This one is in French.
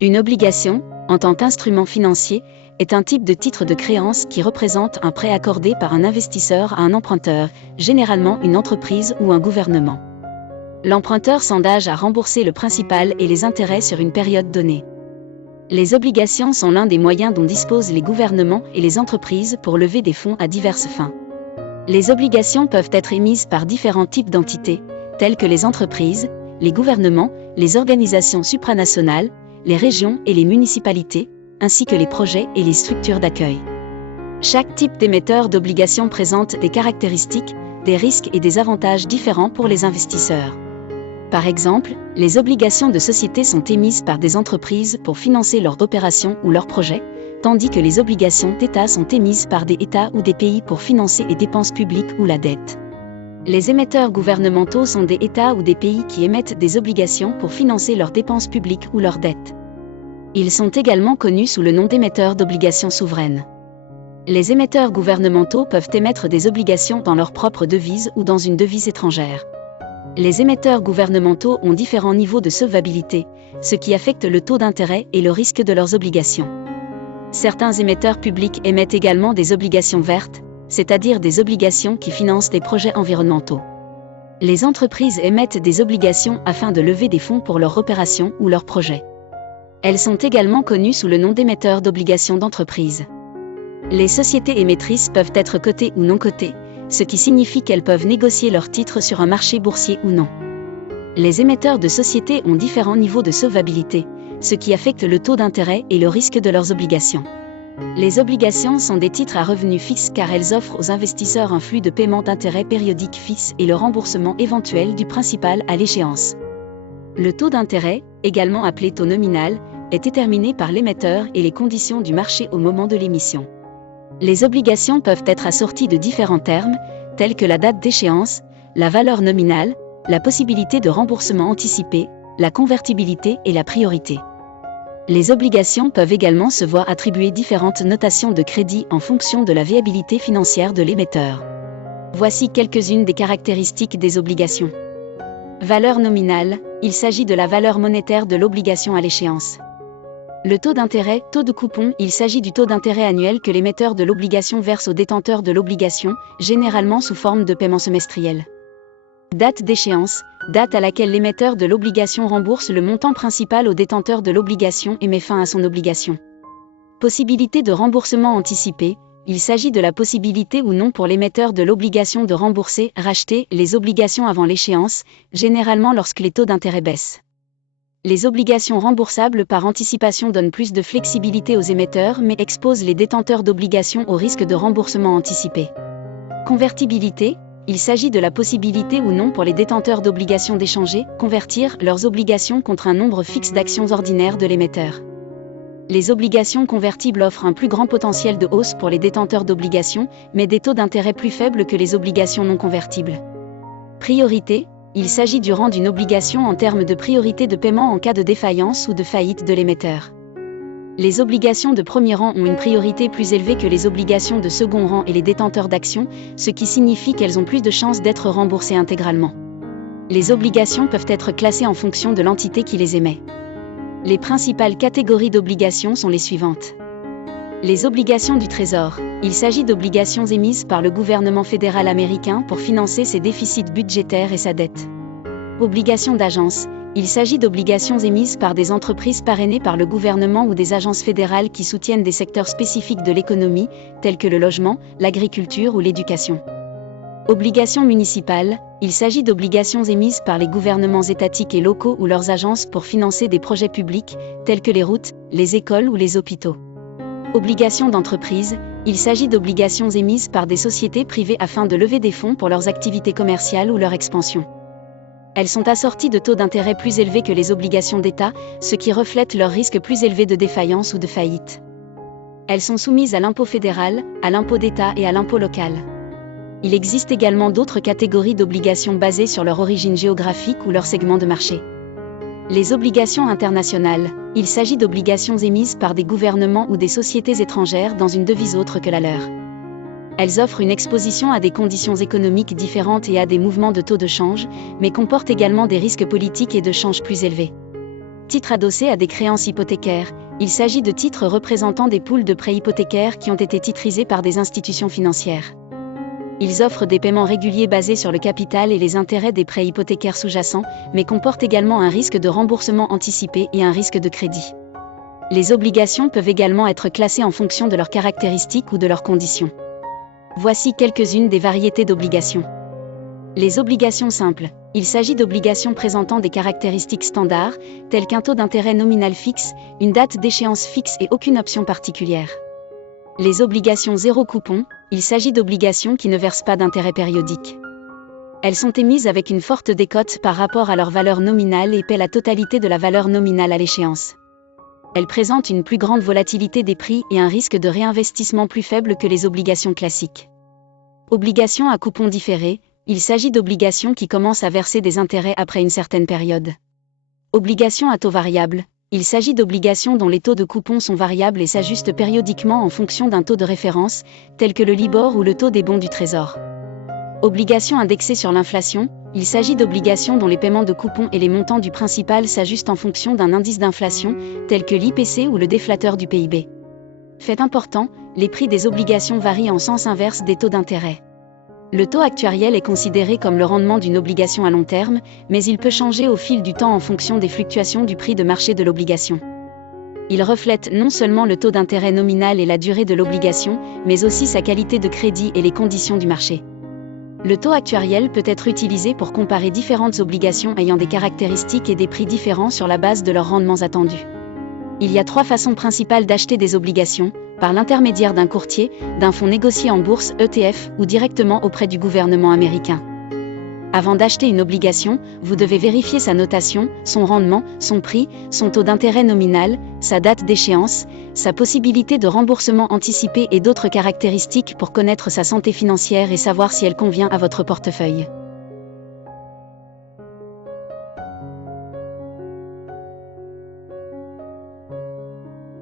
Une obligation, en tant qu'instrument financier, est un type de titre de créance qui représente un prêt accordé par un investisseur à un emprunteur, généralement une entreprise ou un gouvernement. L'emprunteur s'engage à rembourser le principal et les intérêts sur une période donnée. Les obligations sont l'un des moyens dont disposent les gouvernements et les entreprises pour lever des fonds à diverses fins. Les obligations peuvent être émises par différents types d'entités, telles que les entreprises, les gouvernements, les organisations supranationales, les régions et les municipalités, ainsi que les projets et les structures d'accueil. Chaque type d'émetteur d'obligations présente des caractéristiques, des risques et des avantages différents pour les investisseurs. Par exemple, les obligations de société sont émises par des entreprises pour financer leurs opérations ou leurs projets, tandis que les obligations d'État sont émises par des États ou des pays pour financer les dépenses publiques ou la dette. Les émetteurs gouvernementaux sont des États ou des pays qui émettent des obligations pour financer leurs dépenses publiques ou leurs dettes. Ils sont également connus sous le nom d'émetteurs d'obligations souveraines. Les émetteurs gouvernementaux peuvent émettre des obligations dans leur propre devise ou dans une devise étrangère. Les émetteurs gouvernementaux ont différents niveaux de solvabilité, ce qui affecte le taux d'intérêt et le risque de leurs obligations. Certains émetteurs publics émettent également des obligations vertes, c'est-à-dire des obligations qui financent des projets environnementaux. Les entreprises émettent des obligations afin de lever des fonds pour leurs opérations ou leurs projets. Elles sont également connues sous le nom d'émetteurs d'obligations d'entreprise. Les sociétés émettrices peuvent être cotées ou non cotées, ce qui signifie qu'elles peuvent négocier leurs titres sur un marché boursier ou non. Les émetteurs de sociétés ont différents niveaux de solvabilité, ce qui affecte le taux d'intérêt et le risque de leurs obligations. Les obligations sont des titres à revenus fixes car elles offrent aux investisseurs un flux de paiement d'intérêt périodique fixe et le remboursement éventuel du principal à l'échéance. Le taux d'intérêt, également appelé taux nominal, est déterminé par l'émetteur et les conditions du marché au moment de l'émission. Les obligations peuvent être assorties de différents termes, tels que la date d'échéance, la valeur nominale, la possibilité de remboursement anticipé, la convertibilité et la priorité. Les obligations peuvent également se voir attribuer différentes notations de crédit en fonction de la viabilité financière de l'émetteur. Voici quelques-unes des caractéristiques des obligations. Valeur nominale, il s'agit de la valeur monétaire de l'obligation à l'échéance. Le taux d'intérêt, taux de coupon, il s'agit du taux d'intérêt annuel que l'émetteur de l'obligation verse au détenteur de l'obligation, généralement sous forme de paiement semestriel. Date d'échéance, date à laquelle l'émetteur de l'obligation rembourse le montant principal au détenteur de l'obligation et met fin à son obligation. Possibilité de remboursement anticipé, il s'agit de la possibilité ou non pour l'émetteur de l'obligation de rembourser, racheter les obligations avant l'échéance, généralement lorsque les taux d'intérêt baissent. Les obligations remboursables par anticipation donnent plus de flexibilité aux émetteurs mais exposent les détenteurs d'obligations au risque de remboursement anticipé. Convertibilité, il s'agit de la possibilité ou non pour les détenteurs d'obligations d'échanger, convertir leurs obligations contre un nombre fixe d'actions ordinaires de l'émetteur. Les obligations convertibles offrent un plus grand potentiel de hausse pour les détenteurs d'obligations, mais des taux d'intérêt plus faibles que les obligations non convertibles. Priorité, il s'agit du rang d'une obligation en termes de priorité de paiement en cas de défaillance ou de faillite de l'émetteur. Les obligations de premier rang ont une priorité plus élevée que les obligations de second rang et les détenteurs d'actions, ce qui signifie qu'elles ont plus de chances d'être remboursées intégralement. Les obligations peuvent être classées en fonction de l'entité qui les émet. Les principales catégories d'obligations sont les suivantes. Les obligations du Trésor. Il s'agit d'obligations émises par le gouvernement fédéral américain pour financer ses déficits budgétaires et sa dette. Obligations d'agence. Il s'agit d'obligations émises par des entreprises parrainées par le gouvernement ou des agences fédérales qui soutiennent des secteurs spécifiques de l'économie, tels que le logement, l'agriculture ou l'éducation. Obligations municipales. Il s'agit d'obligations émises par les gouvernements étatiques et locaux ou leurs agences pour financer des projets publics, tels que les routes, les écoles ou les hôpitaux. Obligations d'entreprise, il s'agit d'obligations émises par des sociétés privées afin de lever des fonds pour leurs activités commerciales ou leur expansion. Elles sont assorties de taux d'intérêt plus élevés que les obligations d'État, ce qui reflète leur risque plus élevé de défaillance ou de faillite. Elles sont soumises à l'impôt fédéral, à l'impôt d'État et à l'impôt local. Il existe également d'autres catégories d'obligations basées sur leur origine géographique ou leur segment de marché. Les obligations internationales, il s'agit d'obligations émises par des gouvernements ou des sociétés étrangères dans une devise autre que la leur. Elles offrent une exposition à des conditions économiques différentes et à des mouvements de taux de change, mais comportent également des risques politiques et de change plus élevés. Titres adossés à des créances hypothécaires. Il s'agit de titres représentant des poules de prêts hypothécaires qui ont été titrisés par des institutions financières. Ils offrent des paiements réguliers basés sur le capital et les intérêts des prêts hypothécaires sous-jacents, mais comportent également un risque de remboursement anticipé et un risque de crédit. Les obligations peuvent également être classées en fonction de leurs caractéristiques ou de leurs conditions. Voici quelques-unes des variétés d'obligations. Les obligations simples. Il s'agit d'obligations présentant des caractéristiques standards, telles qu'un taux d'intérêt nominal fixe, une date d'échéance fixe et aucune option particulière. Les obligations zéro coupon. Il s'agit d'obligations qui ne versent pas d'intérêt périodique. Elles sont émises avec une forte décote par rapport à leur valeur nominale et paient la totalité de la valeur nominale à l'échéance. Elles présentent une plus grande volatilité des prix et un risque de réinvestissement plus faible que les obligations classiques. Obligations à coupon différé. Il s'agit d'obligations qui commencent à verser des intérêts après une certaine période. Obligations à taux variable. Il s'agit d'obligations dont les taux de coupon sont variables et s'ajustent périodiquement en fonction d'un taux de référence, tel que le Libor ou le taux des bons du Trésor. Obligations indexées sur l'inflation. Il s'agit d'obligations dont les paiements de coupon et les montants du principal s'ajustent en fonction d'un indice d'inflation, tel que l'IPC ou le déflateur du PIB. Fait important, les prix des obligations varient en sens inverse des taux d'intérêt. Le taux actuariel est considéré comme le rendement d'une obligation à long terme, mais il peut changer au fil du temps en fonction des fluctuations du prix de marché de l'obligation. Il reflète non seulement le taux d'intérêt nominal et la durée de l'obligation, mais aussi sa qualité de crédit et les conditions du marché. Le taux actuariel peut être utilisé pour comparer différentes obligations ayant des caractéristiques et des prix différents sur la base de leurs rendements attendus. Il y a 3 façons principales d'acheter des obligations, par l'intermédiaire d'un courtier, d'un fonds négocié en bourse ETF ou directement auprès du gouvernement américain. Avant d'acheter une obligation, vous devez vérifier sa notation, son rendement, son prix, son taux d'intérêt nominal, sa date d'échéance, sa possibilité de remboursement anticipé et d'autres caractéristiques pour connaître sa santé financière et savoir si elle convient à votre portefeuille.